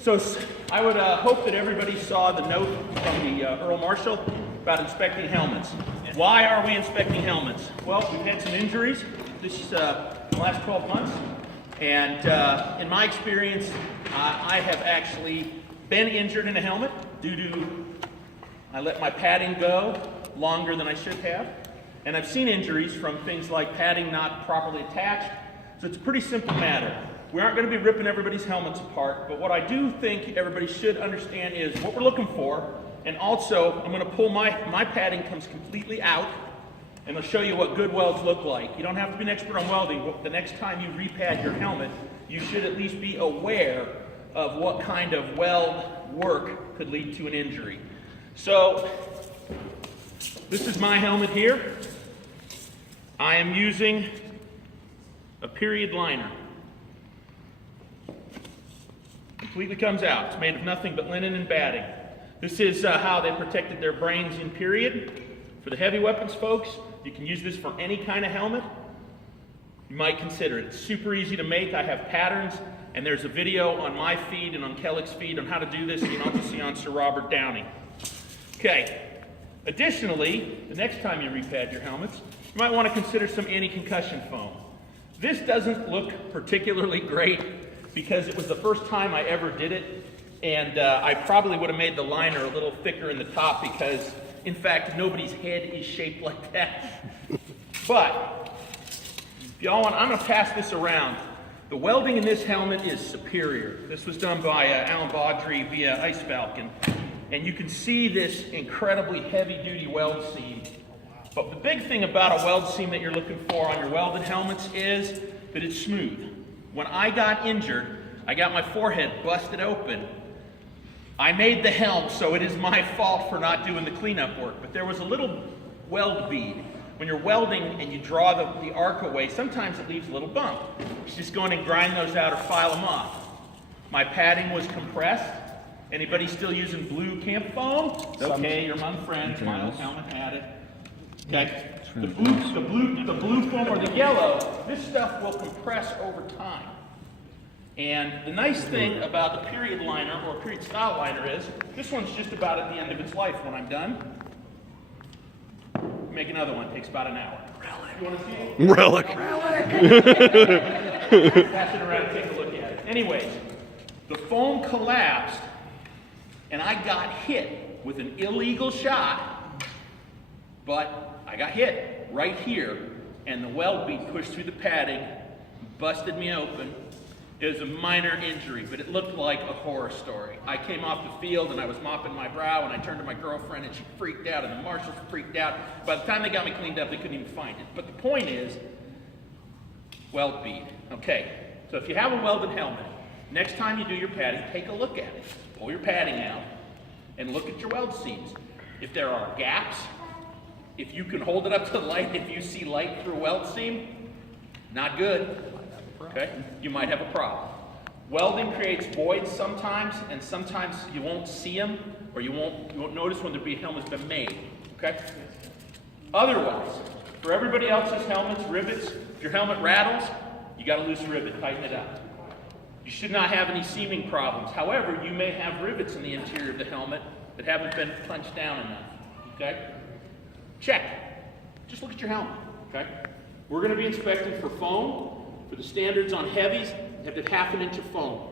So I would hope that everybody saw the note from the Earl Marshal about inspecting helmets. Why are we inspecting helmets? Well, we've had some injuries this last 12 months, and in my experience, I have actually been injured in a helmet due to I let my padding go longer than I should have, and I've seen injuries from things like padding not properly attached. So it's a pretty simple matter. We aren't going to be ripping everybody's helmets apart, but what I do think everybody should understand is what we're looking for, and also I'm going to pull my padding comes completely out, and I'll show you what good welds look like. You don't have to be an expert on welding, but the next time you repad your helmet, you should at least be aware of what kind of weld work could lead to an injury. So this is my helmet here. I am using a period liner. Completely comes out. It's made of nothing but linen and batting. This is how they protected their brains in period. For the heavy weapons folks, you can use this for any kind of helmet. You might consider it. It's super easy to make. I have patterns, and there's a video on my feed and on Kellick's feed on how to do this. You can also see on Sir Robert Downey. Okay. Additionally, the next time you repad your helmets, you might want to consider some anti-concussion foam. This doesn't look particularly great because it was the first time I ever did it, and I probably would have made the liner a little thicker in the top because, in fact, nobody's head is shaped like that. But, if y'all want, I'm going to pass this around. The welding in this helmet is superior. This was done by Alan Baudry via Ice Falcon, and you can see this incredibly heavy-duty weld seam. But the big thing about a weld seam that you're looking for on your welded helmets is that it's smooth. When I got injured, I got my forehead busted open. I made the helm, so it is my fault for not doing the cleanup work. But there was a little weld bead. When you're welding and you draw the arc away, sometimes it leaves a little bump. You just go in and grind those out or file them off. My padding was compressed. Anybody still using blue camp foam? Okay, you're my friend. My old helmet had it. Okay. The blue foam or the yellow, this stuff will compress over time. And the nice thing about the period liner or period style liner is this one's just about at the end of its life when I'm done. Make another one, it takes about an hour. Relic. You want to see it? Relic. Pass it around and take a look at it. Anyways, the foam collapsed and I got hit with an illegal shot, but I got hit right here, and the weld bead pushed through the padding, busted me open. It was a minor injury, but it looked like a horror story. I came off the field, and I was mopping my brow, and I turned to my girlfriend, and she freaked out, and the marshals freaked out. By the time they got me cleaned up, they couldn't even find it. But the point is, weld bead. Okay, so if you have a welded helmet, next time you do your padding, take a look at it. Pull your padding out, and look at your weld seams. If there are gaps, if you can hold it up to the light, if you see light through a weld seam, not good, okay? You might have a problem. Welding creates voids sometimes, and sometimes you won't see them, or you won't notice when the helmet's been made, okay? Otherwise, for everybody else's helmets, rivets, if your helmet rattles, you got a loose rivet, tighten it up. You should not have any seaming problems. However, you may have rivets in the interior of the helmet that haven't been punched down enough, okay? Check. Just look at your helmet, okay? We're going to be inspecting for foam. For the standards on heavies, you have to have half an inch of foam.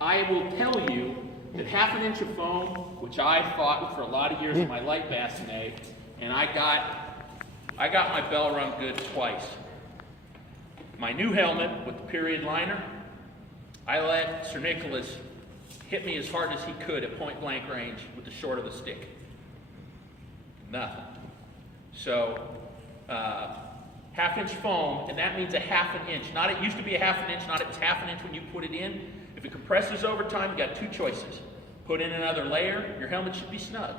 I will tell you that half an inch of foam, which I fought for a lot of years in my light bassinet, and I got my bell rung good twice. My new helmet with the period liner, I let Sir Nicholas hit me as hard as he could at point blank range with the short of the stick. Nothing. So, half inch foam, and that means a half an inch. Not it used to be a half an inch, not it was half an inch when you put it in. If it compresses over time, you got two choices. Put in another layer, your helmet should be snug.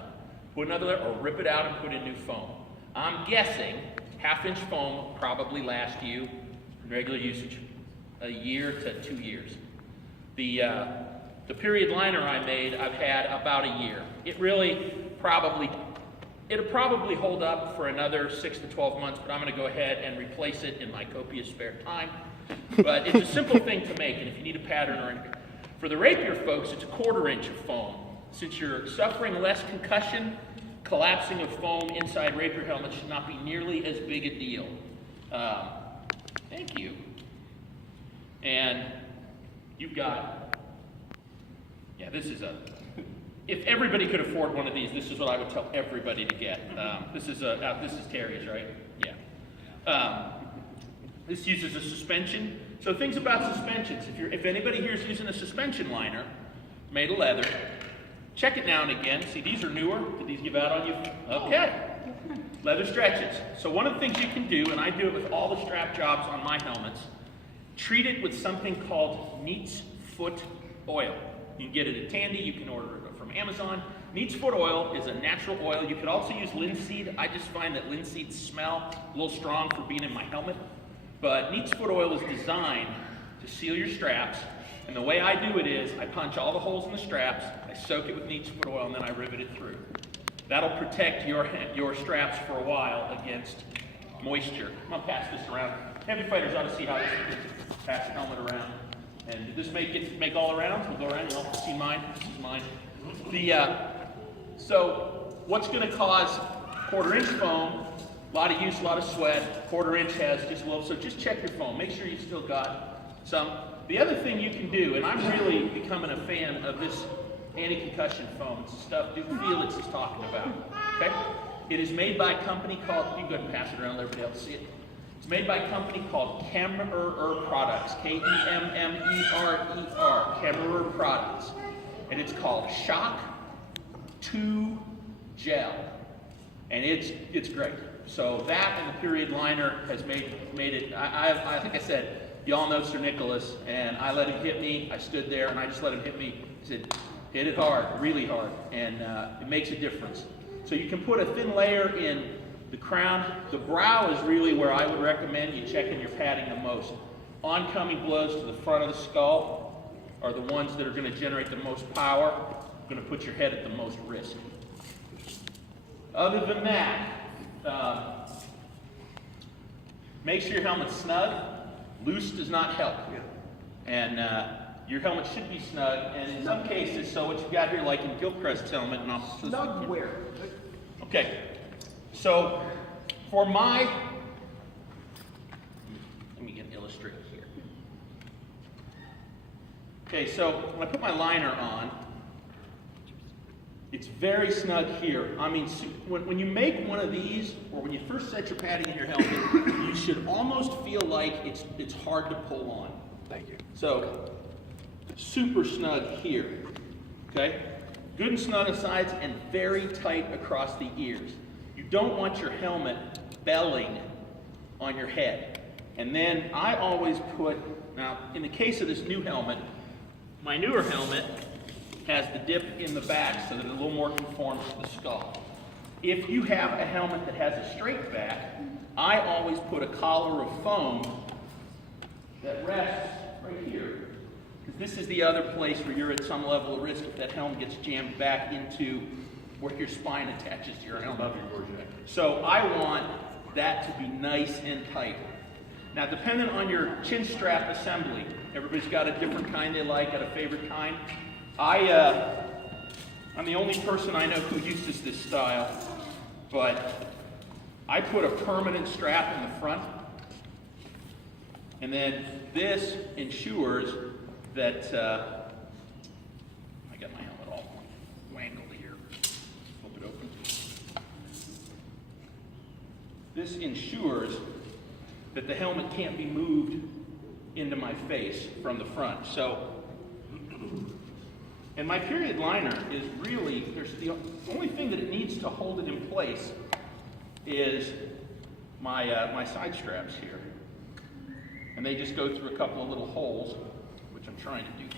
Put another layer, or rip it out and put in new foam. I'm guessing half inch foam will probably last you, in regular usage, a year to 2 years. The period liner I made, I've had about a year. It'll probably hold up for another 6 to 12 months, but I'm going to go ahead and replace it in my copious spare time. But it's a simple thing to make, and if you need a pattern or anything. For the rapier folks, it's a 1/4 inch of foam. Since you're suffering less concussion, collapsing of foam inside rapier helmets should not be nearly as big a deal. Thank you. And you've got, yeah, this is if everybody could afford one of these, this is what I would tell everybody to get. This is Terry's, right? Yeah. This uses a suspension. So things about suspensions. If anybody here is using a suspension liner made of leather, check it now and again. See, these are newer. Did these give out on you? Okay. Leather stretches. So one of the things you can do, and I do it with all the strap jobs on my helmets, treat it with something called Neat's Foot Oil. You can get it at Tandy. You can order it from Amazon. Neat's Foot Oil is a natural oil. You could also use linseed. I just find that linseed smell a little strong for being in my helmet. But Neat's Foot Oil is designed to seal your straps. And the way I do it is I punch all the holes in the straps, I soak it with Neat's Foot Oil, and then I rivet it through. That'll protect your straps for a while against moisture. I'm going to pass this around. Heavy fighters ought to see how this pass the helmet around. And did this make all around? We'll go around. You'll see mine. This is mine. So what's going to cause 1/4 inch foam? A lot of use, a lot of sweat. 1/4 inch has just a little, so just check your foam. Make sure you've still got some. The other thing you can do, and I'm really becoming a fan of this anti-concussion foam. It's the stuff Duke Felix is talking about. Okay? It is made by a company called, you can go ahead and pass it around, let everybody else see it. It's made by a company called Kemmerer Products. Kemmerer, Kemmerer Products. And it's called Shock 2 Gel. And it's great. So that and the period liner has made it, I think I said, y'all know Sir Nicholas, and I let him hit me. I stood there and I just let him hit me. He said, hit it hard, really hard, and it makes a difference. So you can put a thin layer in the crown. The brow is really where I would recommend you checking your padding the most. Oncoming blows to the front of the skull are the ones that are going to generate the most power, going to put your head at the most risk. Other than that, make sure your helmet's snug. Loose does not help. And your helmet should be snug, and in some cases, so what you've got here, like in Gilchrist's helmet, and I'll snug where? Okay, so for my, let me get illustrated here. Okay, so when I put my liner on, it's very snug here. I mean, when you make one of these, or when you first set your padding in your helmet, you should almost feel like it's hard to pull on. Thank you. So, super snug here, okay? Good and snug on the sides and very tight across the ears. You don't want your helmet belling on your head. And then I always put, now in the case of this new helmet, my newer helmet has the dip in the back so that it a little more conforms to the skull. If you have a helmet that has a straight back, I always put a collar of foam that rests right here. Because this is the other place where you're at some level of risk if that helmet gets jammed back into where your spine attaches to your helmet. So I want that to be nice and tight. Now, depending on your chin strap assembly, everybody's got a different kind they like, got a favorite kind. I'm the only person I know who uses this style, but I put a permanent strap in the front, and then this ensures that, I got my helmet all wangled here, flip it open. This ensures that the helmet can't be moved into my face from the front. So, and my period liner is really, the only thing that it needs to hold it in place is my side straps here. And they just go through a couple of little holes, which I'm trying to do.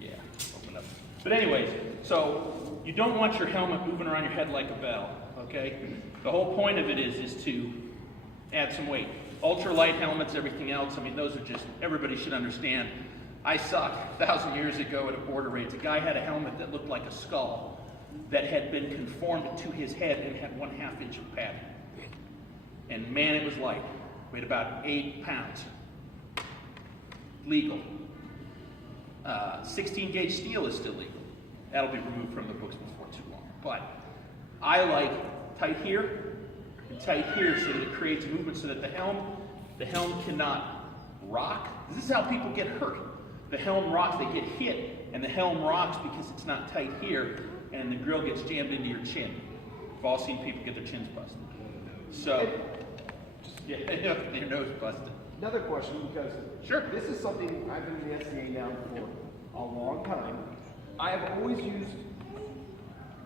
Yeah, open up. But anyways, so you don't want your helmet moving around your head like a bell, okay? The whole point of it is to add some weight. Ultralight helmets, everything else, I mean, those are just, everybody should understand. I saw 1,000 years ago at a border raid, a guy had a helmet that looked like a skull that had been conformed to his head and had 1/2 inch of padding. And man, it was light. Weighed about 8 pounds. legal. 16 gauge steel is still legal. That'll be removed from the books before too long. But I like tight here and tight here so that it creates movement so that the helm cannot rock. This is how people get hurt. The helm rocks, they get hit, and the helm rocks because it's not tight here, and the grill gets jammed into your chin. We've all seen people get their chins busted. So, yeah, your nose busted. Another question, because Sure. this is something I've been in the SCA now for a long time. I have always used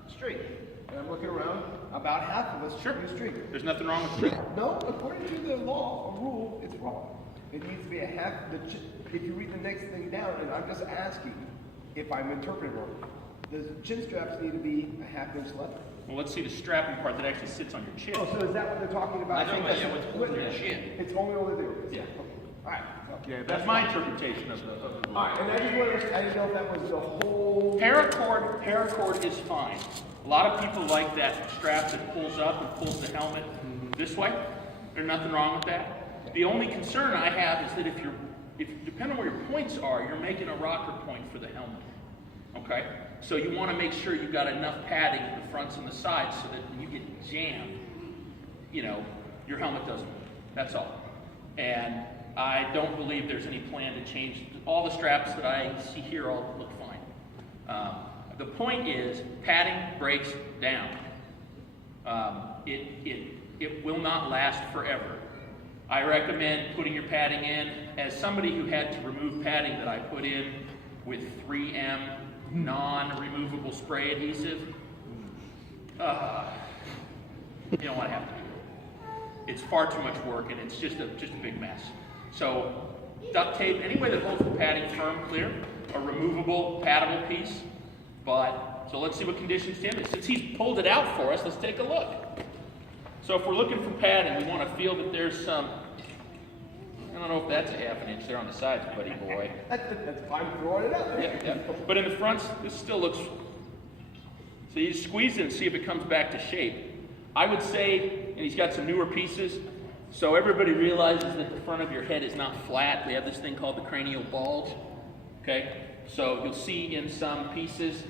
straight. And I'm looking around, about half of us Sure. use straight. There's nothing wrong with it. No, according to the law, a rule, it's wrong. It needs to be a half, if you read the next thing down, and I'm just asking if I'm interpreting wrong, the chin straps need to be a half-inch leather. Well, let's see the strapping part that actually sits on your chin. Oh, so is that what they're talking about? I think that's what's holding your chin. It's only over there. Yeah. All right. Yeah, that's my interpretation of the rule. All right, and I just wanted, I didn't know if that was the whole. Paracord is fine. A lot of people like that strap that pulls up and pulls the helmet this way. There's nothing wrong with that. The only concern I have is that if depending on where your points are, you're making a rocker point for the helmet. Okay? So you want to make sure you've got enough padding at the fronts and the sides so that when you get jammed, you know, your helmet doesn't move. That's all. And I don't believe there's any plan to change. All the straps that I see here all look fine. The point is, padding breaks down. It will not last forever. I recommend putting your padding in. As somebody who had to remove padding that I put in with 3M non-removable spray adhesive, you don't want to have to do it. It's far too much work, and it's just a big mess. So duct tape, any way that holds the padding firm, clear, a removable, paddable piece. But, so let's see what conditions Tim is. Since he's pulled it out for us, let's take a look. So if we're looking for padding, we want to feel that there's some, I don't know if that's a half an inch there on the sides, buddy boy. That's I'm throwing it out there. Yeah. But in the fronts, this still looks, so you squeeze it and see if it comes back to shape. I would say, and he's got some newer pieces, so everybody realizes that the front of your head is not flat. We have this thing called the cranial bulge, okay? So you'll see in some pieces,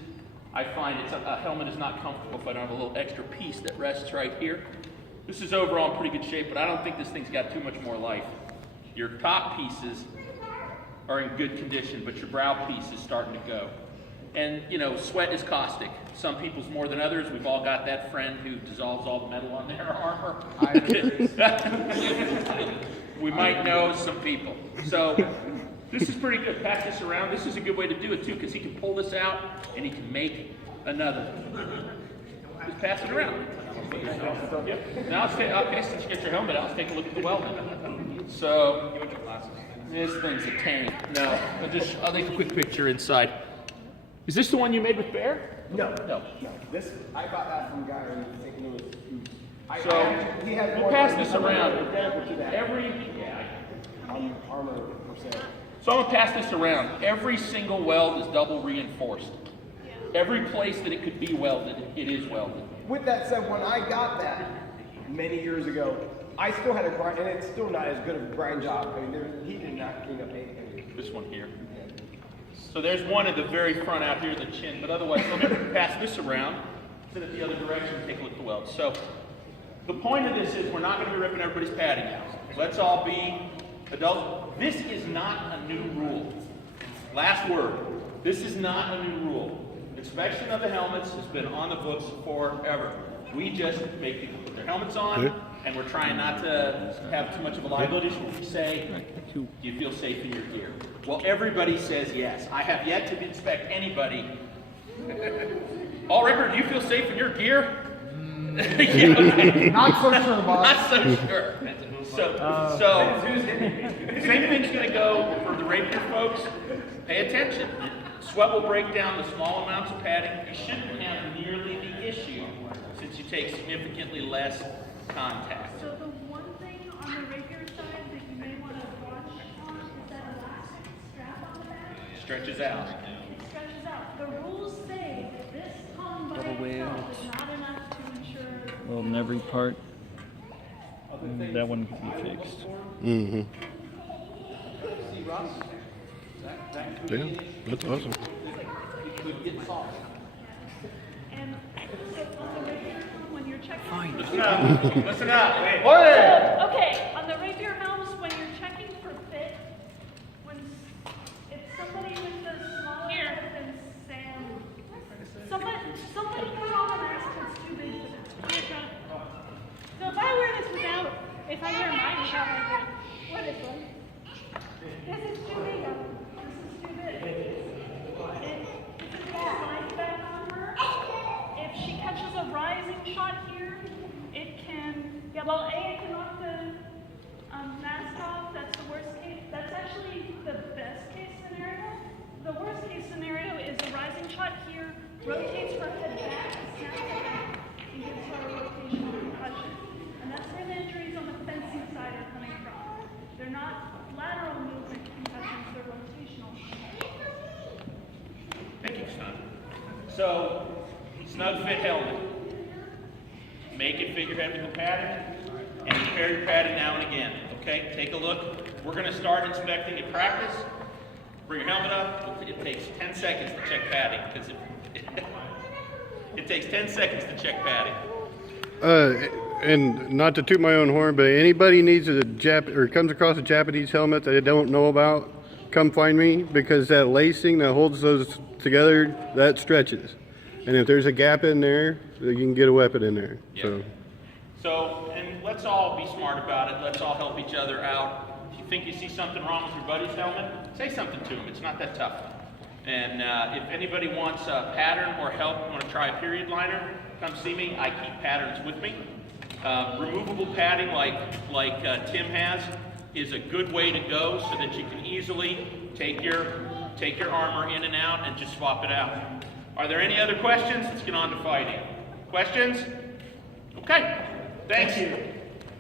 I find a helmet is not comfortable if I don't have a little extra piece that rests right here. This is overall in pretty good shape, but I don't think this thing's got too much more life. Your top pieces are in good condition, but your brow piece is starting to go. And, you know, sweat is caustic. Some people's more than others. We've all got that friend who dissolves all the metal on their armor. We might know some people. So this is pretty good. Pass this around. This is a good way to do it, too, because he can pull this out, and he can make another. Just pass it around. Yep. Now, okay, since you get your helmet out, let's take a look at the welding. So, this thing's a tank. No, I'll take a quick picture inside. Is this the one you made with Bear? No. This, I got that from a guy in St. Louis. We'll pass this around. Armor per se. So I'm gonna pass this around. Every single weld is double reinforced. Every place that it could be welded, it is welded. With that said, when I got that many years ago, I still had a grind, and it's still not as good of a grind job. I mean, he did not clean up anything. This one here. So there's one at the very front out here, the chin, but otherwise, let me pass this around, sit it the other direction, and take a look at the weld. So the point of this is we're not gonna be ripping everybody's padding out. Let's all be adults. This is not a new rule. Last word. This is not a new rule. Inspection of the helmets has been on the books forever. We just make people put their helmets on, and we're trying not to have too much of a liability issue. We say, do you feel safe in your gear? Well, everybody says yes. I have yet to inspect anybody. All record, do you feel safe in your gear? Yeah, okay. Not so sure, boss. Not so sure. So same thing's going to go for the rapier folks. Pay attention. Sweat will break down the small amounts of padding. You shouldn't have nearly the issue since you take significantly less contact. So the one thing on the rapier side that you may want to watch on is that elastic strap on the back. Stretches out. It stretches out. The rules say that this hung by itself is not enough to ensure. Well, in every part, that one can be fixed. See, Ross? Yeah, that's awesome. And so on the rapier, when you're checking. Listen up, wait. Okay, on the rapier helms, when you're checking for fit, when it's somebody with a smaller head than Sam, somebody put on a mask that's too big for them. So if I wear this without, if I wear mine without my head, wear this one. This is too big. This is too big. It slides back on her. If she catches a rising shot here, it can, yeah, well, A, it can knock the mask off. That's the worst case. That's actually the best case scenario. The worst case scenario is a rising shot here, rotates her head back, snaps her back, and gives her a rotational concussion. And that's where the injuries on the fencing side are coming from. They're not lateral movement concussions, they're rotational. Thank you, Snug. So, snug fit helmet. Make it figurehead with the padding, and compare your padding now and again. Okay, take a look. We're going to start inspecting at practice. Bring your helmet up. It takes 10 seconds to check padding because it takes 10 seconds to check padding. And not to toot my own horn, but anybody needs a comes across a Japanese helmet that they don't know about, come find me, because that lacing that holds those together, that stretches. And if there's a gap in there, you can get a weapon in there. Yeah. So, and let's all be smart about it. Let's all help each other out. If you think you see something wrong with your buddy's helmet, say something to him. It's not that tough. And if anybody wants a pattern or help, want to try a period liner, come see me. I keep patterns with me. Removable padding like Tim has is a good way to go so that you can easily take your armor in and out and just swap it out. Are there any other questions? Let's get on to fighting. Questions? Okay. Thanks.